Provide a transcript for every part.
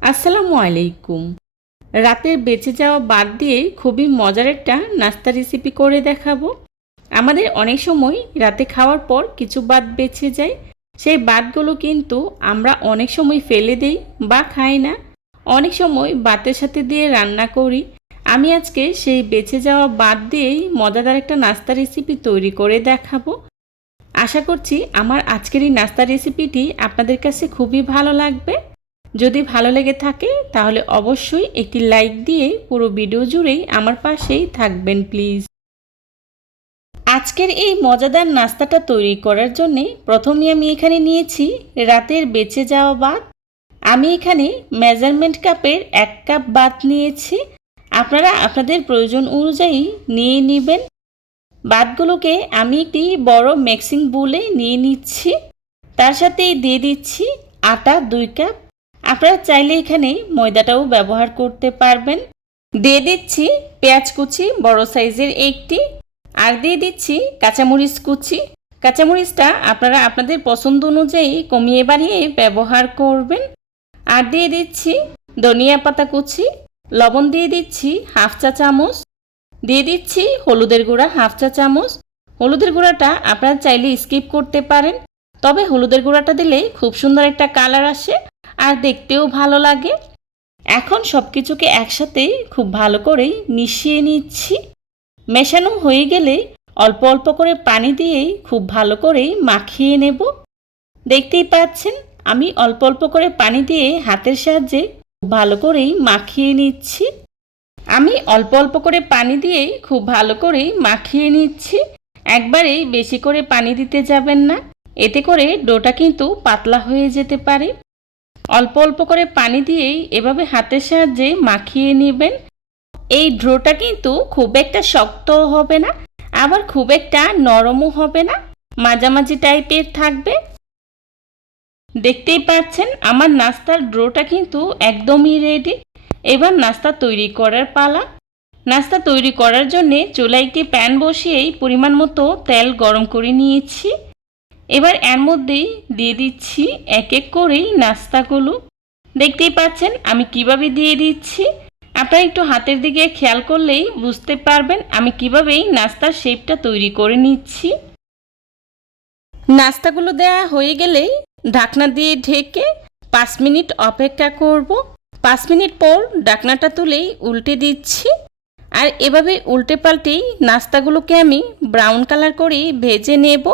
আসসালামু আলাইকুম। রাতের বেঁচে যাওয়া বাদ দিয়ে খুবই মজার একটা নাস্তা রেসিপি করে দেখাবো। আমাদের অনেক সময় রাতে খাওয়ার পর কিছু বাদ বেঁচে যায়। সেই বাদগুলো কিন্তু আমরা অনেক সময় ফেলে দেই বা খাই না। অনেক সময় ভাতের সাথে দিয়ে রান্না করি। আমি আজকে সেই বেঁচে যাওয়া বাদ দিয়েই মজাদার একটা নাস্তা রেসিপি তৈরি করে দেখাবো। আশা করছি আমার আজকের এই নাস্তা রেসিপিটি আপনাদের কাছে খুবই ভালো লাগবে। যদি ভালো লেগে থাকে তাহলে অবশ্যই একটি লাইক দিয়ে পুরো ভিডিও জুড়েই আমার পাশেই থাকবেন প্লিজ। আজকের এই মজাদার নাস্তাটা তৈরি করার জন্যে প্রথমে আমি এখানে নিয়েছি রাতের বেঁচে যাওয়া ভাত। আমি এখানে মেজারমেন্ট কাপের 1 কাপ ভাত নিয়েছি। আপনারা আপনাদের প্রয়োজন অনুযায়ী নিয়ে নেবেন। ভাতগুলোকে আমি একটি বড় মিক্সিং বোলে নিয়ে নিচ্ছি। তার সাথেই দিয়ে দিচ্ছি আটা 2 কাপ। আপনারা চাইলে এখানে ময়দাটাও ব্যবহার করতে পারবেন। দিয়ে দিচ্ছি পেঁয়াজ কুচি বড় সাইজের একটি, আর দিয়ে দিচ্ছি কাঁচামরিচ কুচি। কাঁচামরিচটা আপনারা আপনাদের পছন্দ অনুযায়ী কমিয়ে বাড়িয়ে ব্যবহার করবেন। আর দিয়ে দিচ্ছি ধনিয়া পাতা কুচি, লবণ দিয়ে দিচ্ছি 1/2 চা চামচ, দিয়ে দিচ্ছি হলুদের গুঁড়া 1/2 চা চামচ। হলুদের গুঁড়াটা আপনারা চাইলে স্কিপ করতে পারেন, তবে হলুদের গুঁড়াটা দিলে খুব সুন্দর একটা কালার আসে আর দেখতেও ভালো লাগে। এখন সব কিছুকে একসাথে খুব ভালো করে মিশিয়ে নিচ্ছি। মেশানো হয়ে গেলে অল্প অল্প করে পানি দিয়েই খুব ভালো করে মাখিয়ে নেব। দেখতেই পাচ্ছেন আমি অল্প অল্প করে পানি দিয়ে হাতের সাহায্যে খুব ভালো করেই মাখিয়ে নিচ্ছি। আমি অল্প অল্প করে পানি দিয়ে খুব ভালো করে মাখিয়ে নিচ্ছি। একবারেই বেশি করে পানি দিতে যাবেন না, এতে করে ডোটা কিন্তু পাতলা হয়ে যেতে পারে। অল্প অল্প করে পানি দিয়েই এভাবে হাতের সাহায্যে মাখিয়ে নেবেন। এই ডোটা কিন্তু খুব একটা শক্তও হবে না, আবার খুব একটা নরমও হবে না, মাঝামাঝি টাইপের থাকবে। দেখতেই পাচ্ছেন আমার নাস্তার ডোটা কিন্তু একদমই রেডি। এবার নাস্তা তৈরি করার পালা। নাস্তা তৈরি করার জন্য চুলায় একটি প্যান বসিয়েই পরিমাণ মতো তেল গরম করে নিয়েছি। এবার এর মধ্যেই দিয়ে দিচ্ছি এক এক করেই নাস্তাগুলো। দেখতেই পাচ্ছেন আমি কিভাবে দিয়ে দিচ্ছি। আপনারা একটু হাতের দিকে খেয়াল করলেই বুঝতে পারবেন আমি কিভাবেই নাস্তার শেপটা তৈরি করে নিচ্ছি। নাস্তাগুলো দেওয়া হয়ে গেলেই ঢাকনা দিয়ে ঢেকে 5 মিনিট অপেক্ষা করব। 5 মিনিট পর ঢাকনাটা তুলেই উল্টে দিচ্ছি। আর এভাবে উল্টে পাল্টেই নাস্তাগুলোকে আমি ব্রাউন কালার করে ভেজে নেব।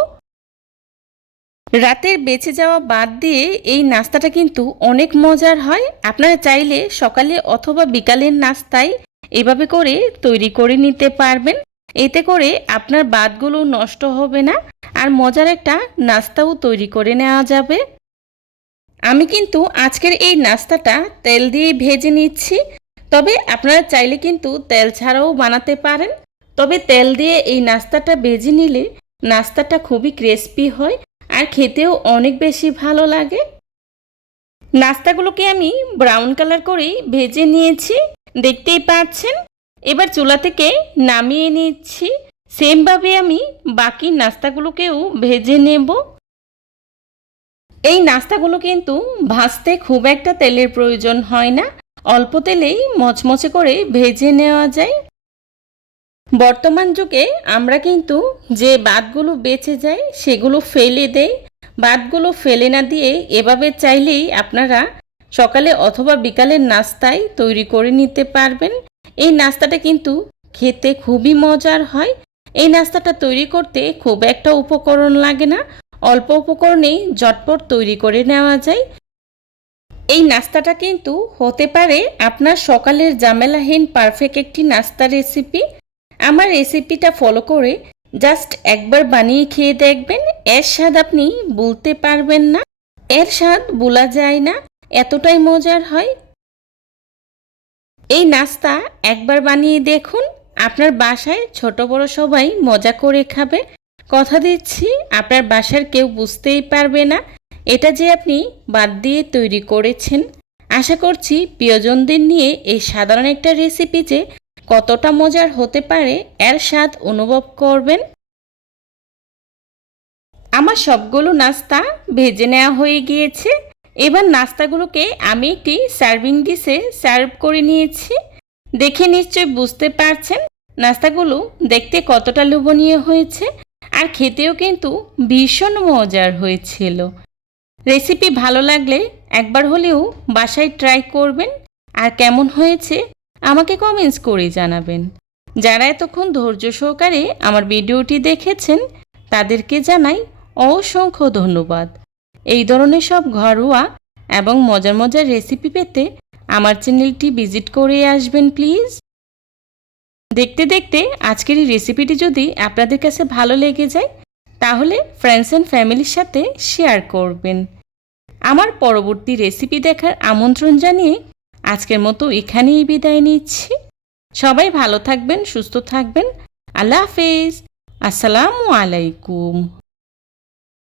রাতের বেঁচে যাওয়া বাদ দিয়ে এই নাস্তাটা কিন্তু অনেক মজার হয়। আপনারা চাইলে সকালে অথবা বিকালের নাস্তায় এভাবে করে তৈরি করে নিতে পারবেন। এতে করে আপনার বাদগুলো নষ্ট হবে না, আর মজার একটা নাস্তাও তৈরি করে নেওয়া যাবে। আমি কিন্তু আজকের এই নাস্তাটা তেল দিয়ে ভেজে নিচ্ছি, তবে আপনারা চাইলে কিন্তু তেল ছাড়াও বানাতে পারেন। তবে তেল দিয়ে এই নাস্তাটা ভেজে নিলে নাস্তাটা খুবই ক্রিস্পি হয় আর খেতেও অনেক বেশি ভালো লাগে। নাস্তাগুলোকে আমি ব্রাউন কালার করেই ভেজে নিয়েছি, দেখতেই পাচ্ছেন। এবার চুলা থেকে নামিয়ে নিচ্ছি। সেমভাবে আমি বাকি নাস্তাগুলোকেও ভেজে নেব। এই নাস্তাগুলো কিন্তু ভাজতে খুব একটা তেলের প্রয়োজন হয় না, অল্প তেলেই মচমচে করে ভেজে নেওয়া যায়। বর্তমান যুগে আমরা কিন্তু যে বাদগুলো বেঁচে যায় সেগুলো ফেলে দেই। বাদগুলো ফেলে না দিয়ে এভাবে চাইলেই আপনারা সকালে অথবা বিকালের নাস্তায় তৈরি করে নিতে পারবেন। এই নাস্তাটা কিন্তু খেতে খুবই মজার হয়। এই নাস্তাটা তৈরি করতে খুব একটা উপকরণ লাগে না, অল্প উপকরণেই ঝটপট তৈরি করে নেওয়া যায়। এই নাস্তাটা কিন্তু হতে পারে আপনার সকালের ঝামেলাহীন পারফেক্ট একটি নাস্তা রেসিপি। আমার রেসিপিটা ফলো করে জাস্ট একবার বানিয়ে খেয়ে দেখবেন, এর স্বাদ আপনি বলতে পারবেন না। এর স্বাদ বলা যায় না, এতটাই মজার হয়। এই নাস্তা একবার বানিয়ে দেখুন, আপনার বাসায় ছোট বড় সবাই মজা করে খাবে। কথা দিচ্ছি আপনার বাসার কেউ বুঝতেই পারবে না এটা যে আপনি বাদ দিয়ে তৈরি করেছেন। আশা করছি প্রিয়জনদের নিয়ে এই সাধারণ একটা রেসিপি যে কতটা মজার হতে পারে এর স্বাদ অনুভব করবেন। আমার সবগুলো নাস্তা ভেজে নেওয়া হয়ে গিয়েছে। এবার নাস্তাগুলোকে আমি একটি সার্ভিং ডিশে সার্ভ করে নিয়েছি। দেখে নিশ্চয়ই বুঝতে পারছেন নাস্তাগুলো দেখতে কতটা লোভনীয় হয়েছে, আর খেতেও কিন্তু ভীষণ মজার হয়েছিল। রেসিপি ভালো লাগলে একবার হলেও বাসায় ট্রাই করবেন, আর কেমন হয়েছে আমাকে কমেন্টস করে জানাবেন। যারা এতক্ষণ ধৈর্য সহকারে আমার ভিডিওটি দেখেছেন তাদেরকে জানাই অসংখ্য ধন্যবাদ। এই ধরনের সব ঘরোয়া এবং মজার মজার রেসিপি পেতে আমার চ্যানেলটি ভিজিট করে আসবেন প্লিজ। দেখতে দেখতে আজকের এই রেসিপিটি যদি আপনাদের কাছে ভালো লেগে যায় তাহলে ফ্রেন্ডস অ্যান্ড ফ্যামিলির সাথে শেয়ার করবেন। আমার পরবর্তী রেসিপি দেখার আমন্ত্রণ জানিয়ে আজকের মতো এখানেই বিদায় নিচ্ছি। সবাই ভালো থাকবেন, সুস্থ থাকবেন। আল্লাহ হাফেজ। আসসালামু আলাইকুম।